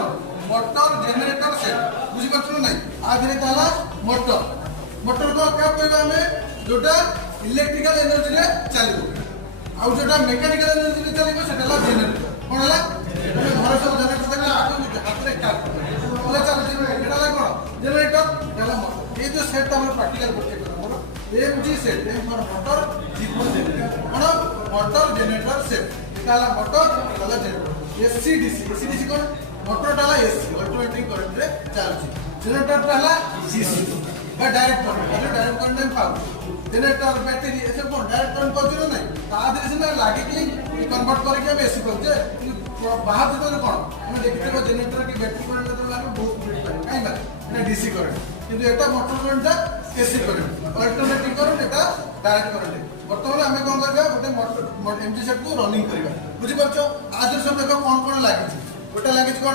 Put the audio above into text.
কোন motor generator set বুঝি পাচ্ছ না আধরে তালা মোটর মোটর को क्या कहबा हमें जोटा इलेक्ट्रिकल एनर्जी रे चलिबो आउ जोटा मेकानिकल एनर्जी रे चलिबो सेटा जनरेटर कोन हला तमे घर सब जनरेटर देखला आगो हाथ रे स्टार्ट बोले चल एटा ला कोन जनरेटर एटा मोटर ये जो सेट हमर प्रैक्टिकल करते मोर MG set M for motor G for generator कोन मोटर जनरेटर सेट एटा ला मोटर एटा ला जनरेटर एसी डीसी कोन मोटर डाला एसी अल्टरनेटिंग करंट रे चलछि जनरेटर डाला डीसी বা ডাইরেক্ট কারেন্ট পাও জেনারেটর ব্যাটারি এসব কোন ডাইরেক্ট কারেন্ট পাউছ না নাই তাদের সিনা লাগিকি কনভার্ট করিকি আমি এসি করছে বাহার যেতে কোন আমি দেখিতে জেনারেটর কি ব্যাটারি কারেন্ট যেতে লাগে বহুত বিট পারে কাই মানে এটা ডিসি কারেন্ট কিন্তু এটা মোটর কারেন্টটা এসি কারেন্ট অল্টারনেটিং কারেন্ট এটা ডাইরেক্ট কারেন্ট বর্তমানে আমি কোন করবা গোটে মোটর এমজি সেট কো রানিং করিবা বুঝি পারছো আজ সব দেখো কোন কোন লাগিছে গোটা লাগিছে কোন